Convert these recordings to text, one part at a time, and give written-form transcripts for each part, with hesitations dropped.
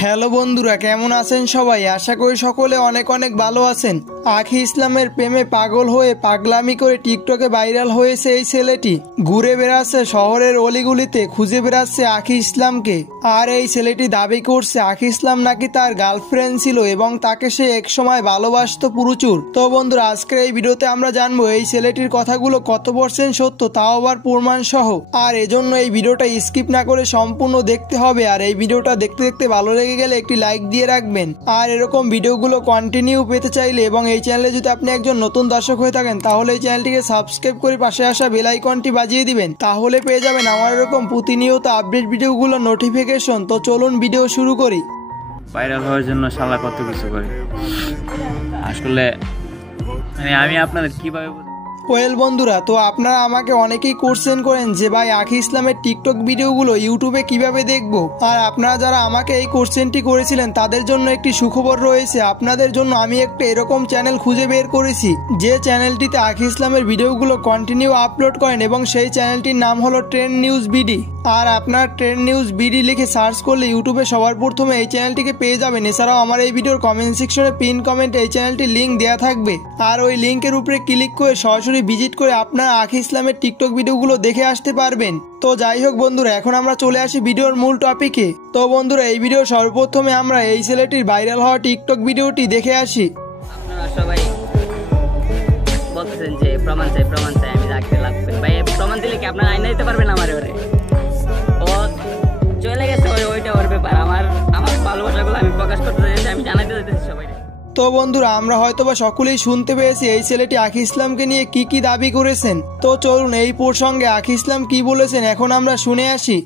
Hello বন্ধুরা, কেমন আছেন সবাই? আশা করি সকলে অনেক অনেক ভালো আছেন। আখি ইসলামের প্রেমে পাগল হয়ে পাগলামি করে টিকটকে ভাইরাল হয়েছে এই ছেলেটি। ঘুরে বেড়াচ্ছে শহরের অলিগুলিতে, খুঁজে বেড়াচ্ছে আখি ইসলামকে। আর এই ছেলেটি দাবি করছে আখি ইসলাম নাকি তার গার্লফ্রেন্ড ছিল এবং তাকে সে একসময় ভালোবাসতো প্রচুর। তো বন্ধুরা, আজকের এই ভিডিওতে আমরা জানবো এই ছেলেটির কথাগুলো কত % সত্য, তাও আবার প্রমাণ সহ। আর এজন্য এই ভিডিওটা স্কিপ না করে সম্পূর্ণ দেখতে হবে। আর এই ভিডিওটা দেখতে দেখতে ভালো লেগে গেলে একটি লাইক দিয়ে রাখবেন। আর এরকম ভিডিওগুলো কন্টিনিউ পেতে চাইলে এবং এই চ্যানেলে যদি আপনি একজন নতুন দর্শক হয়ে থাকেন তাহলে এই চ্যানেলটিকে সাবস্ক্রাইব করে পাশে আসা বেল আইকনটি বাজিয়ে দিবেন, তাহলে পেয়ে যাবেন আমার এরকম প্রতিনিয়ত আপডেট ভিডিওগুলো নোটিফিকেশন। তো চলুন ভিডিও শুরু করি। ভাইরাল হওয়ার জন্য শালা কত কিছু করে, আসলে আমি আপনাদের কিভাবে ওয়েল বন্ধুরা, তো আপনারা আমাকে অনেকেই কোশ্চেন করেন যে ভাই আখি ইসলামের টিকটক ভিডিওগুলো ইউটিউবে কিভাবে দেখবো। আর আপনারা যারা আমাকে এই কোশ্চেনটি করেছিলেন তাদের জন্য একটি সুখবর রয়েছে। আপনাদের জন্য আমি একটা এরকম চ্যানেল খুঁজে বের করেছি যে চ্যানেলটিতে আখি ইসলামের ভিডিওগুলো কন্টিনিউ আপলোড করেন এবং সেই চ্যানেলটির নাম হলো ট্রেন্ড নিউজ বিডি। আর আপনার ট্রেন্ড নিউজ বিডি লিখে সার্চ করলে ইউটিউবে সবার প্রথমে এই চ্যানেলটিকে পেয়ে যাবেন। এছাড়াও আমার এই ভিডিওর কমেন্ট সেকশনে পিন কমেন্টে এই চ্যানেলটির লিঙ্ক দেওয়া থাকবে। আর ওই লিঙ্কের উপরে ক্লিক করে সরাসরি ভিজিট করে আপনার আখি ইসলামের টিকটক ভিডিওগুলো দেখে আসতে পারবেন। তো যাই হোক বন্ধুরা, এখন আমরা চলে আসি ভিডিওর মূল টপিকে। তো বন্ধুরা, এই ভিডিও সর্বপ্রথমে আমরা এই ছেলেটির ভাইরাল হওয়া টিকটক ভিডিওটি দেখে আসি। আপনারা সবাই বলতেছেন যে প্রমাণ চাই, আমি রাখতে লাগবে ভাই। প্রমাণ দিলে কি আপনারা আইনা দিতে পারবেন আমার? ওরে ও চলে গেছে, ওইটা ওর ব্যাপার। আমার ভালোবাসাগুলো আমি প্রকাশ করতে চাইছি, আমি জানাতে চাইতেছি সবাই। তো বন্ধুরা, আমরা হয়তোবা সকলেই শুনতে পেয়েছি এই ছেলেটি আখি ইসলামকে নিয়ে কি দাবি করেছেন। তো চলুন এই প্রসঙ্গে আখি ইসলাম কি বলেছেন এখন আমরা শুনে আসি।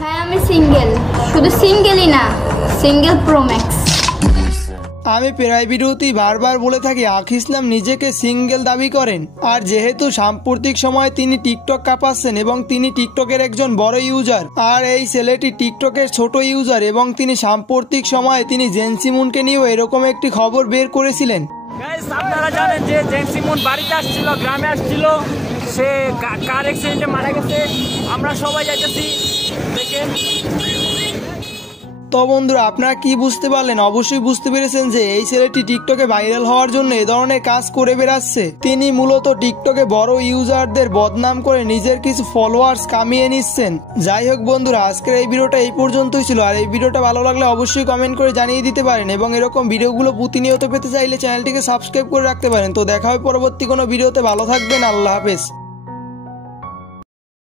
হ্যাঁ, আমি সিঙ্গেল, শুধু সিঙ্গেলই না, সিঙ্গেল প্রো ম্যাক্স। আমি প্রায় ভিডিওতেই বারবার বলে থাকি আখি ইসলাম নিজেকে সিঙ্গেল দাবি করেন। আর যেহেতু সাম্প্রতিক সময়ে তিনি টিকটক কাঁপাচ্ছেন এবং তিনি টিকটকের একজন বড় ইউজার, আর এই ছেলেটি টিকটকের ছোট ইউজার এবং তিনি সাম্প্রতিক সময়ে তিনি জেনসিমুনকে নিয়েও এরকম একটি খবর বের করেছিলেন। আপনারা জানেন যে জেনসিমুন বাড়িতে আসছিল, গ্রামে আসছিল, সে কার অ্যাক্সিডেন্টে মারা গেছে। আমরা সবাই যাইতেছি দেখেন। তো বন্ধুরা, আপনারা কি বুঝতে পারলেন? অবশ্যই বুঝতে পেরেছেন যে এই ছেলেটি টিকটকে ভাইরাল হওয়ার জন্য এ ধরনের কাজ করে বেড়াচ্ছে। তিনি মূলত টিকটকে বড় ইউজারদের বদনাম করে নিজের কিছু ফলোয়ার্স কামিয়ে নিচ্ছেন। যাই হোক বন্ধুরা, আজকের এই ভিডিওটা এই পর্যন্তই ছিল। আর এই ভিডিওটা ভালো লাগলে অবশ্যই কমেন্ট করে জানিয়ে দিতে পারেন এবং এরকম ভিডিওগুলো প্রতিনিয়ত পেতে চাইলে চ্যানেলটিকে সাবস্ক্রাইব করে রাখতে পারেন। তো দেখা হয় পরবর্তী কোনো ভিডিওতে। ভালো থাকবেন, আল্লাহ হাফেজ।